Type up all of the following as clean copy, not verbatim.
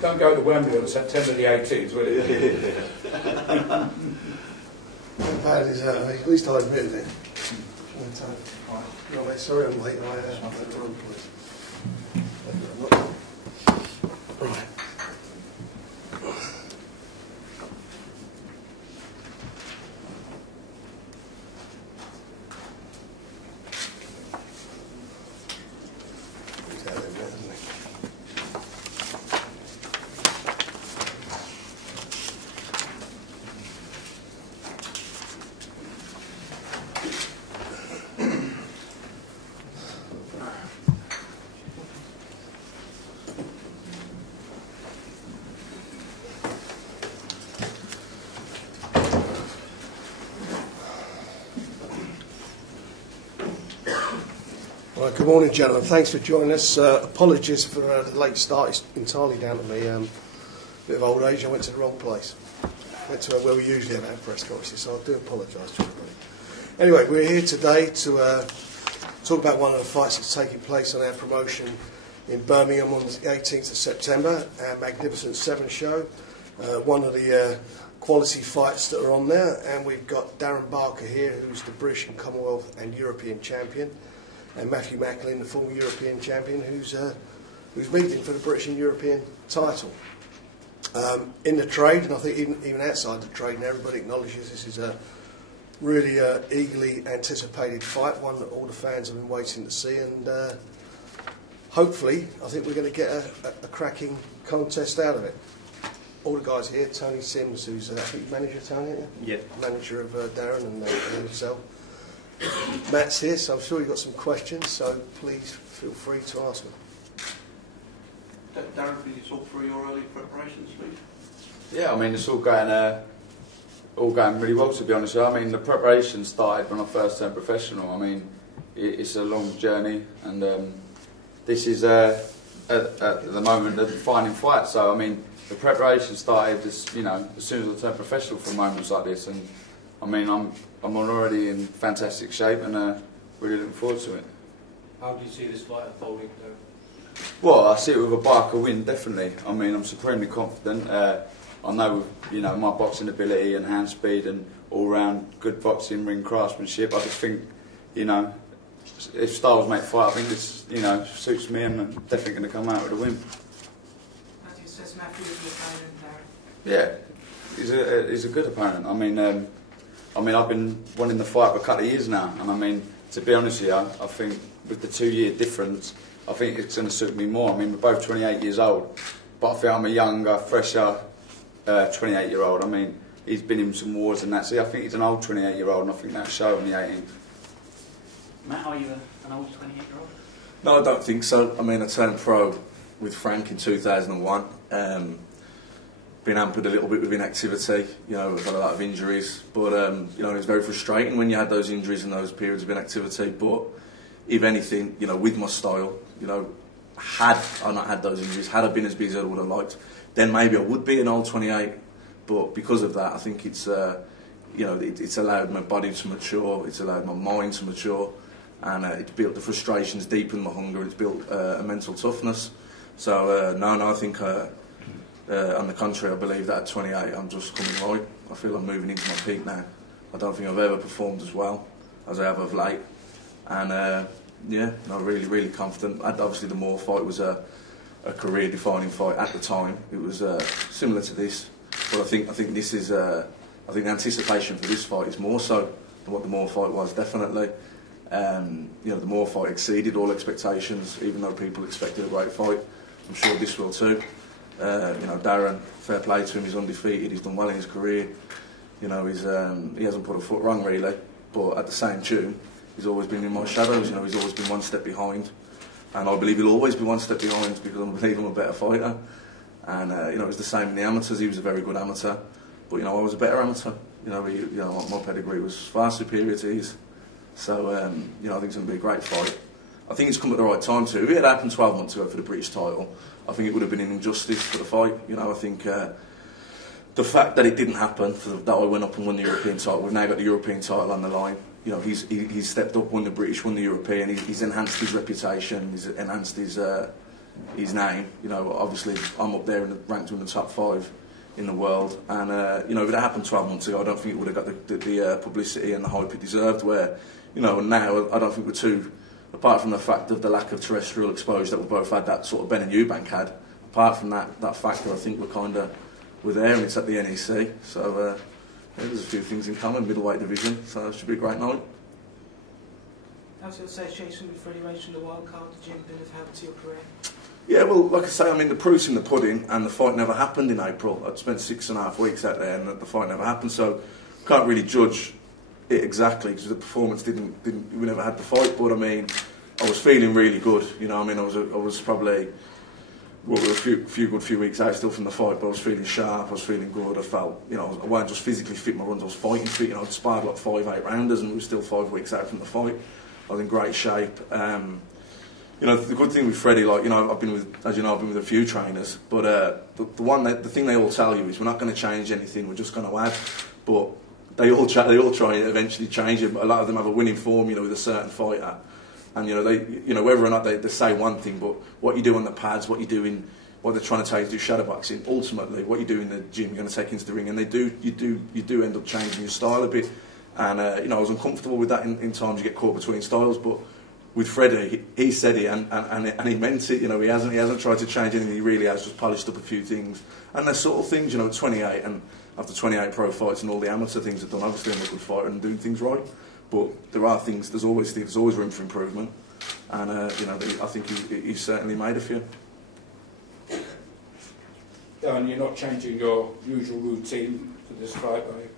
Don't go to Wembley on September the 18th, will it? How bad is that? At least I admitted it. No, mate, sorry I'm late. I had to run, please. Right. Good morning, gentlemen. Thanks for joining us. Apologies for the late start. It's entirely down to me. Bit of old age. I went to the wrong place. Went to where we usually have our press conferences, so I do apologise to everybody. Anyway, we're here today to talk about one of the fights that's taking place on our promotion in Birmingham on the 18th of September, our Magnificent Seven show. One of the quality fights that are on there, and we've got Darren Barker here, who's the British and Commonwealth and European champion, and Matthew Macklin, the former European champion, who's meeting for the British and European title. In the trade, and I think even outside the trade, and everybody acknowledges this is a really eagerly anticipated fight, one that all the fans have been waiting to see, and hopefully, I think we're going to get a cracking contest out of it. All the guys here, Tony Sims, who's I think manager, Tony, yeah, manager of Darren and himself. Matt's here, so I'm sure you've got some questions, so please feel free to ask them. Darren, can you talk through your early preparations, please? Yeah, I mean, it's all going really well, to be honest with you. I mean, the preparation started when I first turned professional. I mean, it's a long journey, and this is, at the moment, the defining fight. So, I mean, the preparation started, as soon as I turned professional for moments like this, and I mean, I'm already in fantastic shape, and really looking forward to it. How do you see this fight unfolding? Well, I see it with a Barker win, definitely. I mean, I'm supremely confident. I know, my boxing ability and hand speed and all-round good boxing, ring craftsmanship. I just think, if styles make fight, I think this, suits me, and I'm definitely going to come out with a win. Matthew says Matthew is the Yeah, opponent, he's a good opponent. I mean, I've been wanting the fight for a couple of years now, and I mean, to be honest with you, I think with the 2-year difference, I think it's going to suit me more. I mean, we're both 28 years old, but I feel I'm a younger, fresher 28-year-old. I mean, he's been in some wars and that. See, I think he's an old 28-year-old, and I think that'll show on the 18th. Matt, are you an old 28-year-old? No, I don't think so. I mean, I turned pro with Frank in 2001. Been hampered a little bit with inactivity, I've had a lot of injuries, but it was very frustrating when you had those injuries and those periods of inactivity. But if anything, with my style, had I not had those injuries, had I been as busy as I would have liked, then maybe I would be an old 28. But because of that, I think it's it's allowed my body to mature, it's allowed my mind to mature, and it's built the frustrations, deepened my hunger, it's built a mental toughness. So no, I think. On the contrary, I believe that at 28 I'm just coming right. I feel I'm moving into my peak now. I don't think I've ever performed as well as I have of late. And really, really confident. And obviously the Moore fight was a career-defining fight at the time. It was similar to this, but I think this is I think the anticipation for this fight is more so than what the Moore fight was, definitely. The Moore fight exceeded all expectations, even though people expected a great fight. I'm sure this will too. Darren, fair play to him, he's undefeated, he's done well in his career. He hasn't put a foot wrong really, but at the same tune, he's always been in my shadows, he's always been one step behind. And I believe he'll always be one step behind because I believe I'm a better fighter. And, it was the same in the amateurs, he was a very good amateur, but, I was a better amateur. My pedigree was far superior to his. So, I think it's going to be a great fight. I think it's come at the right time too. If it had happened 12 months ago for the British title, I think it would have been an injustice for the fight. I think the fact that it didn't happen, that I went up and won the European title, we've now got the European title on the line. He's stepped up, won the British, won the European. He's enhanced his reputation. He's enhanced his his name. You know, obviously I'm up there ranked in the top 5 in the world, and you know, if it had happened 12 months ago, I don't think it would have got the publicity and the hype it deserved. Where, you know, now I don't think we're too, apart from the fact of the lack of terrestrial exposure that we both had, that sort of Ben and Eubank had. Apart from that factor, I think we're there, and it's at the NEC. So yeah, there's a few things in common, middleweight division. So it should be a great night. How's your association with Freddie racing the wild card? Did you have a bit of help to your career? Yeah, well, like I say, I mean, the proof's in the pudding, and the fight never happened in April. I'd spent 6.5 weeks out there, and the fight never happened, so can't really judge it exactly, because the performance we never had the fight, but I mean, I was feeling really good, you know. I mean, I was probably, well, we were a few weeks out still from the fight, but I was feeling sharp, I was feeling good, I felt, you know, I wasn't just physically fit in my runs, I was fighting fit, you know, I'd sparred like 5-8 rounders, and we were still 5 weeks out from the fight. I was in great shape. You know, the good thing with Freddie, like, you know, I've been with a few trainers, but the thing they all tell you is we're not going to change anything, we're just going to add. But they all try and eventually change it. But a lot of them have a winning formula with a certain fighter, and you know, whether or not they say one thing, but what you do on the pads, what they're trying to tell you to do shadowboxing, ultimately what you do in the gym, you're going to take into the ring, and you do end up changing your style a bit. And you know, I was uncomfortable with that in times you get caught between styles, but with Freddie, he said it and he meant it. You know, he hasn't tried to change anything. He really has just polished up a few things. And there's sort of things, you know, at 28 and after 28 pro fights and all the amateur things I've done, obviously I'm a good fighter and doing things right. But there are things. There's always room for improvement. And you know, I think he's certainly made a few. And you're not changing your usual routine for this fight, are you?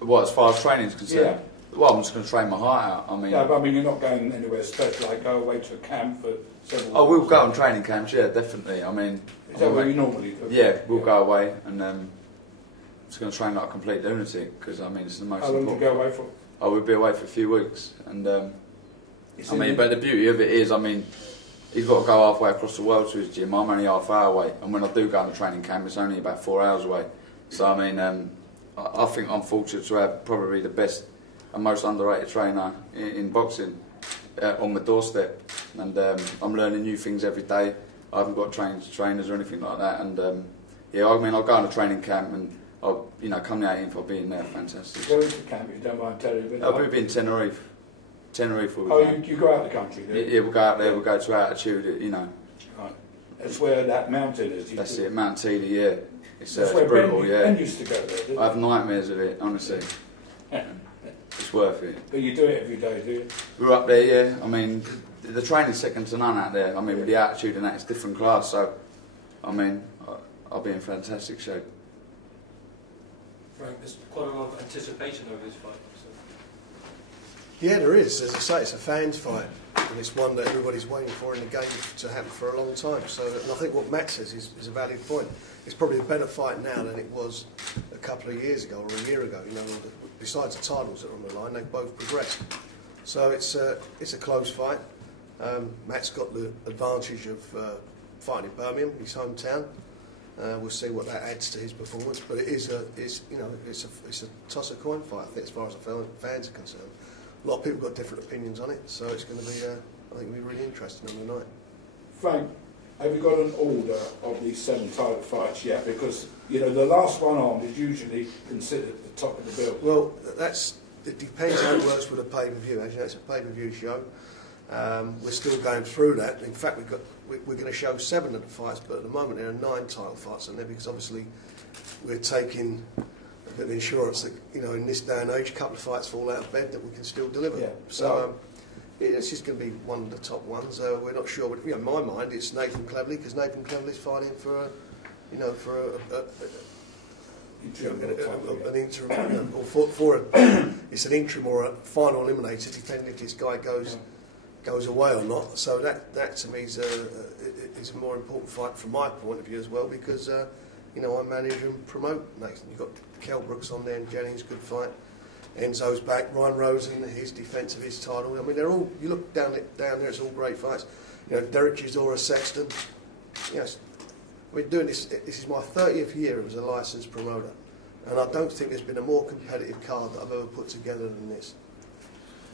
What, as far as training is concerned? Yeah. Well, I'm just going to train my heart out. I mean, yeah, but I mean, you're not going anywhere special, like go away to a camp for several oh, we'll weeks. go on training camps, yeah, definitely. I mean, Is that what you normally do? yeah, we'll go away and just going to train like a complete lunatic, because I mean, it's the most How long do you important. go away for? Oh, we'll be away for a few weeks, and I mean, but the beauty of it is, I mean, he's got to go halfway across the world to his gym. I'm only half hour away, and when I do go on a training camp, it's only about 4 hours away. So I mean, I think I'm fortunate to have probably the best and most underrated trainer in boxing on my doorstep, and I'm learning new things every day. I haven't got trainers or anything like that, and yeah, I mean, I'll go on a training camp and I'll, you know, come the 18th, I'll be in there, fantastic. Go into camp, if you don't mind telling me. I'll be in Tenerife. Tenerife will be. Oh, you go out the country, do you? Yeah, we'll go out there, we'll go to Altitude, you know. Right. That's where that mountain is. That's it, Mount Teely, yeah. It's That's where brutal, Ben yeah. used to go there, didn't I have nightmares of it, honestly. It's worth it. But you do it every day, do you? We're up there, yeah. I mean, the training's second to none out there. I mean, with the altitude and that, it's different class. So, I mean, I'll be in fantastic shape. Frank, there's quite a lot of anticipation over this fight. So. Yeah, there is. As I say, it's a fans fight, and it's one that everybody's waiting for in the game to happen for a long time. So, and I think what Matt says is a valid point. It's probably a better fight now than it was a couple of years ago or a year ago. You know, besides the titles that are on the line, they've both progressed. So it's a close fight. Matt's got the advantage of fighting in Birmingham, his hometown. We'll see what that adds to his performance, but it's a toss a coin fight, I think, as far as the fans are concerned. A lot of people got different opinions on it, so it's going to be, I think, it'll be really interesting on the night. Frank, have you got an order of these 7 title fights yet? Because, you know, the last one on is usually considered the top of the bill. Well, it depends how it works with a pay-per-view. As you know, it's a pay-per-view show. We're still going through that. In fact, we're going to show 7 of the fights, but at the moment there are 9 title fights on there, because obviously we're taking a bit of insurance that, you know, in this day and age, a couple of fights fall out of bed that we can still deliver. Yeah. So it's just going to be one of the top ones. We're not sure. But, you know, in my mind, it's Nathan Cleverley, because Nathan Cleverley's fighting for an interim, or it's an interim or a final eliminator, depending if this guy goes away or not. So that to me is a more important fight from my point of view as well, because you know, I manage and promote Nathan. You've got Kell Brooks on there and Jennings, good fight. Enzo's back, Ryan Rosen, his defence of his title. I mean, they're all, you look down there, it's all great fights. You know, Derek Chisora, Sexton. You know, we're doing this. This is my 30th year as a licensed promoter, and I don't think there's been a more competitive card that I've ever put together than this.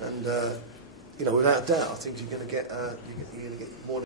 And you know, without a doubt, I think you're going to get more.